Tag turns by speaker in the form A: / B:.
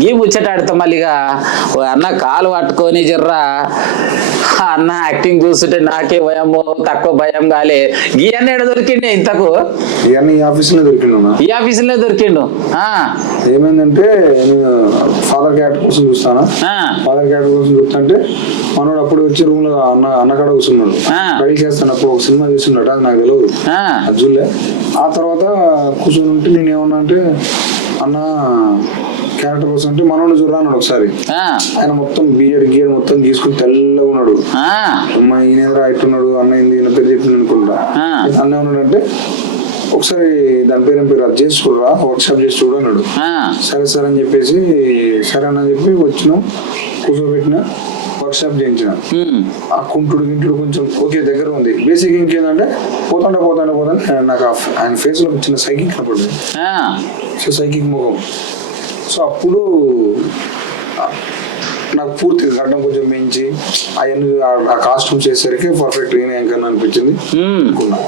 A: ఈ ముచ్చటాడితే మళ్ళీగా ఓ అన్న కాలు పట్టుకొని జర్రా. అన్న యాక్టింగ్ చూస్తుంటే నాకే భయమో తక్కువ భయం కాలే. ఈ అన్న ఎడ దొరికిండే ఇంతకు?
B: ఈ ఆఫీసులో దొరికిండు
A: ఈ ఆఫీసులో దొరికిండు. ఆ.
B: ఏమైందంటే నేను ఫాదర్ క్యాట్ కోసం చూస్తానా? ఫాదర్ క్యాట్ కోసం చూస్తుంటే మనోడు అప్పుడు వచ్చి రూమ్లో అన్న అన్న కాడ కూర్చున్నాడు. ట్రై చేస్తాను అప్పుడు ఒక సినిమా చూస్తున్నాడు అది నాకు తెలియదు
A: ఆ,
B: అది చూడలే. ఆ తర్వాత కూర్చొని ఉంటే నేను ఏమన్నా అంటే అన్న క్యారెక్టర్ కోసం అంటే మనోడు చూడరా అన్నాడు ఒకసారి. ఆయన మొత్తం బియడ్ గియడ్ మొత్తం తీసుకుని తెల్లగా ఉన్నాడు. అమ్మ ఈయన ఎదురు అయిట్టున్నాడు అన్న ఏంది ఈయన పేరు చెప్పింది అనుకుంటా. అన్న ఏమన్నాడంటే ఒకసారి దాని పేరు పేరు అది చేసి చూడరా వర్క్ షాప్ చేసి చూడు అన్నాడు. సరే సరే అని చెప్పేసి సరే అని చెప్పి వచ్చినాం కూర్చోబెట్టిన వర్క్ షాప్ చేయించిన ఆ కుంటుడు గింటుడు కొంచెం ఓకే దగ్గర ఉంది. బేసిక్ ఇంకేందంటే పోతాంటే పోతాంటే పోతాంటే నాకు ఆయన ఫేస్లో చిన్న సైకిక్ కనపడింది
A: ఆ,
B: సో సైకిక్ ముఖం సో అప్పుడు నాకు పూర్తిగా గడ్డం కొంచెం పెంచి అవన్నీ ఆ కాస్ట్యూమ్స్ చేసేసరికి పర్ఫెక్ట్ ఈయన ఇంకా అనిపించింది. అనుకున్నా.